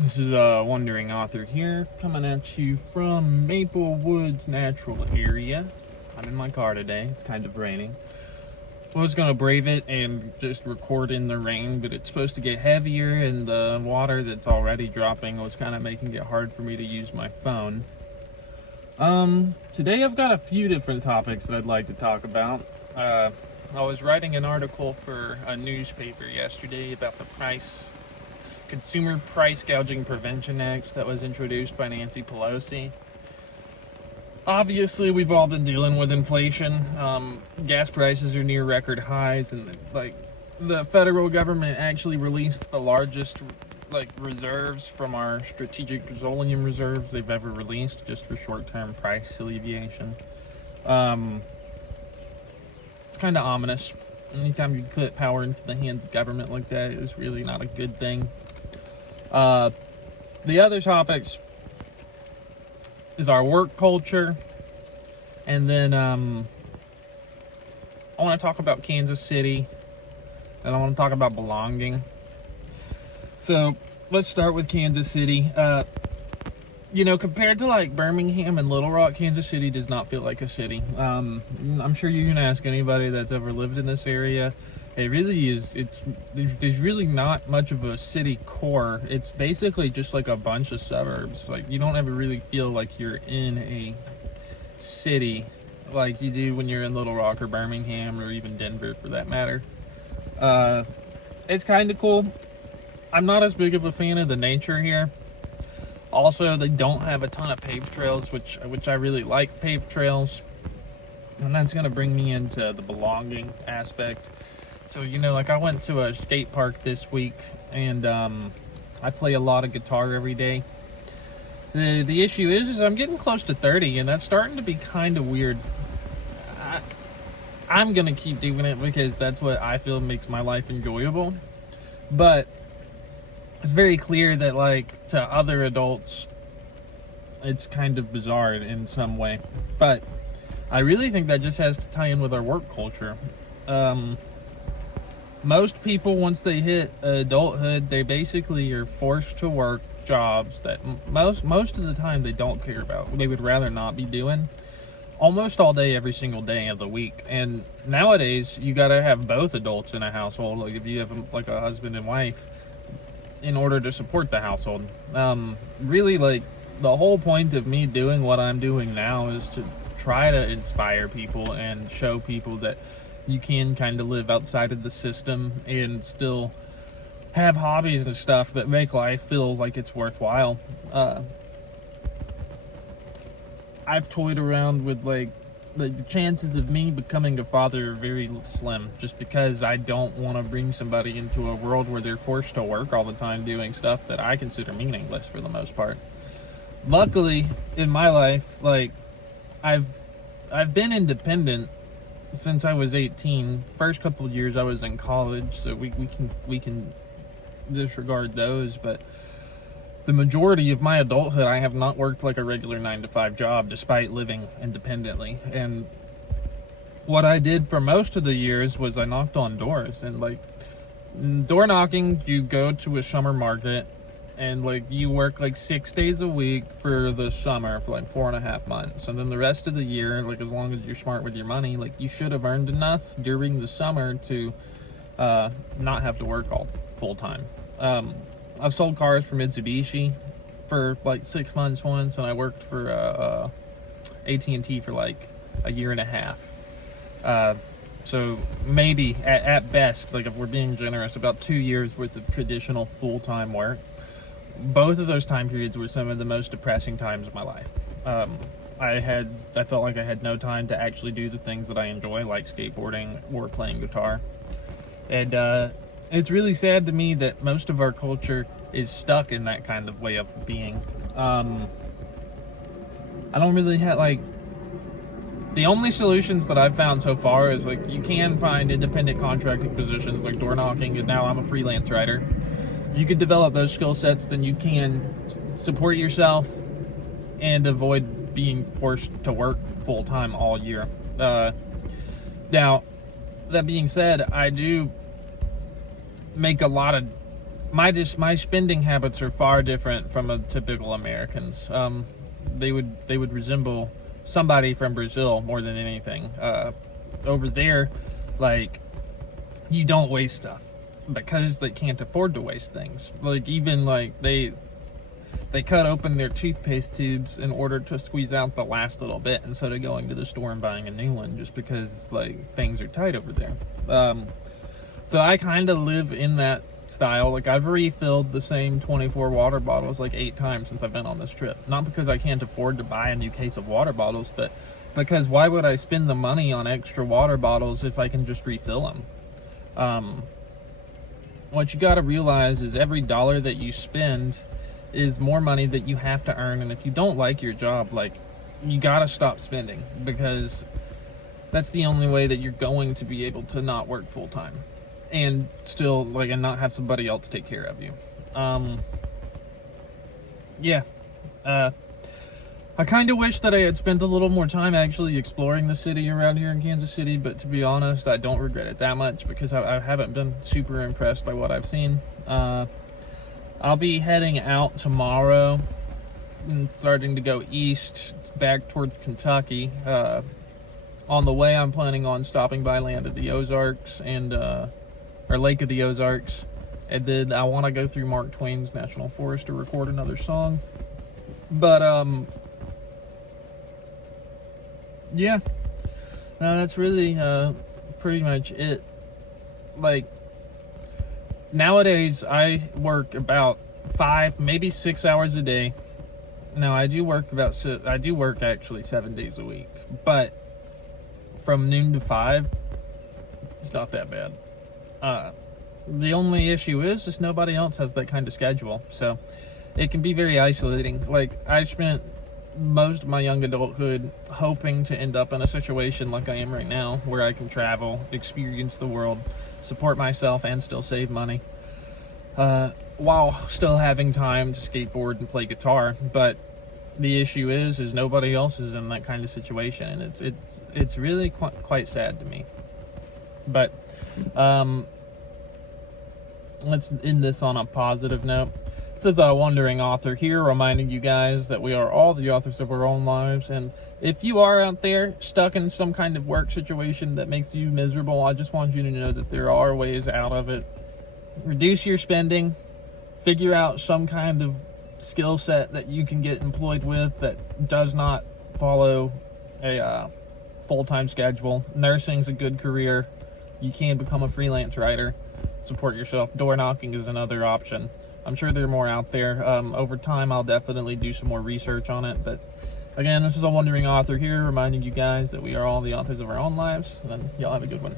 This is a Wandering Author here, coming at you from Maple Woods Natural Area. I'm in my car today. It's kind of raining. I was gonna brave it and just record in the rain, but it's supposed to get heavier, and the water that's already dropping was kind of making it hard for me to use my phone. Today I've got a few different topics that I'd like to talk about. I was writing an article for a newspaper yesterday about the Consumer Price Gouging Prevention Act that was introduced by Nancy Pelosi. Obviously, we've all been dealing with inflation. Gas prices are near record highs, and the federal government actually released the largest reserves from our strategic petroleum reserves they've ever released, just for short-term price alleviation. It's kind of ominous. Anytime you put power into the hands of government like that, it was really not a good thing. The other topics is our work culture, and then I want to talk about Kansas City, and I want to talk about belonging. So let's start with Kansas City. Compared to like Birmingham and Little Rock, Kansas City does not feel like a city. I'm sure you can ask anybody that's ever lived in this area. It really is. There's really not much of a city core. It's basically just like a bunch of suburbs. Like, you don't ever really feel like you're in a city like you do when you're in Little Rock or Birmingham or even Denver, for that matter. It's kind of cool. I'm not as big of a fan of the nature here. Also, they don't have a ton of paved trails, which I really like paved trails. And that's going to bring me into the belonging aspect. So, I went to a skate park this week, and I play a lot of guitar every day. The issue is I'm getting close to 30, and that's starting to be kind of weird. I'm going to keep doing it because that's what I feel makes my life enjoyable. But it's very clear that, to other adults, it's kind of bizarre in some way. But I really think that just has to tie in with our work culture. Most people, once they hit adulthood, they basically are forced to work jobs that most of the time they don't care about. They would rather not be doing almost all day, every single day of the week. And nowadays, you got to have both adults in a household. Like, if you have a husband and wife, in order to support the household. Really, the whole point of me doing what I'm doing now is to try to inspire people and show people that you can kind of live outside of the system and still have hobbies and stuff that make life feel like it's worthwhile. I've toyed around with the chances of me becoming a father are very slim, just because I don't want to bring somebody into a world where they're forced to work all the time doing stuff that I consider meaningless for the most part. Luckily, in my life, I've been independent since I was 18. First couple of years I was in college, so we can disregard those, but the majority of my adulthood I have not worked like a regular 9-to-5 job, despite living independently. And what I did for most of the years was I knocked on doors, and door knocking, you go to a summer market and you work 6 days a week for the summer for 4.5 months, and then the rest of the year, as long as you're smart with your money, you should have earned enough during the summer to not have to work all full time. I've sold cars for Mitsubishi for 6 months once, and I worked for AT&T for a year and a half. So maybe at best, if we're being generous, about 2 years worth of traditional full-time work. Both of those time periods were some of the most depressing times of my life. I felt like I had no time to actually do the things that I enjoy, like skateboarding or playing guitar. And it's really sad to me that most of our culture is stuck in that kind of way of being. I don't really have, the only solutions that I've found so far is, you can find independent contracting positions like door knocking, and now I'm a freelance writer. If you could develop those skill sets, then you can support yourself and avoid being forced to work full-time all year. Now, that being said, I do make a lot of my spending habits are far different from a typical American's. They would resemble somebody from Brazil more than anything. Over there, like, you don't waste stuff because they can't afford to waste things. Like, even like they cut open their toothpaste tubes in order to squeeze out the last little bit instead of going to the store and buying a new one, just because like things are tight over there. So I kind of live in that style. Like, I've refilled the same 24 water bottles like 8 times since I've been on this trip. Not because I can't afford to buy a new case of water bottles, but because why would I spend the money on extra water bottles if I can just refill them? What you got to realize is every dollar that you spend is more money that you have to earn. And if you don't like your job, like, you got to stop spending, because that's the only way that you're going to be able to not work full time and still, like, and not have somebody else take care of you. Yeah. I kind of wish that I had spent a little more time actually exploring the city around here in Kansas City, but to be honest, I don't regret it that much, because I haven't been super impressed by what I've seen. I'll be heading out tomorrow and starting to go east back towards Kentucky. On the way, I'm planning on stopping by Land of the Ozarks and or Lake of the Ozarks, and then I want to go through Mark Twain's National Forest to record another song. But yeah, no, that's really pretty much it. Like, nowadays I work about 5, maybe 6 hours a day. Now, I do work actually 7 days a week, but from noon to 5, it's not that bad. The only issue is nobody else has that kind of schedule, so it can be very isolating. Like, I spent most of my young adulthood hoping to end up in a situation like I am right now, where I can travel, experience the world, support myself, and still save money, while still having time to skateboard and play guitar. But the issue is nobody else is in that kind of situation, and it's really quite sad to me. But let's end this on a positive note. This is a wandering author here, reminding you guys that we are all the authors of our own lives. And if you are out there stuck in some kind of work situation that makes you miserable, I just want you to know that there are ways out of it. Reduce your spending, figure out some kind of skill set that you can get employed with that does not follow a full-time schedule. Nursing's a good career. You can become a freelance writer, support yourself. Door knocking is another option. I'm sure there are more out there. Over time, I'll definitely do some more research on it. But again, this is a wandering author here, reminding you guys that we are all the authors of our own lives. And y'all have a good one.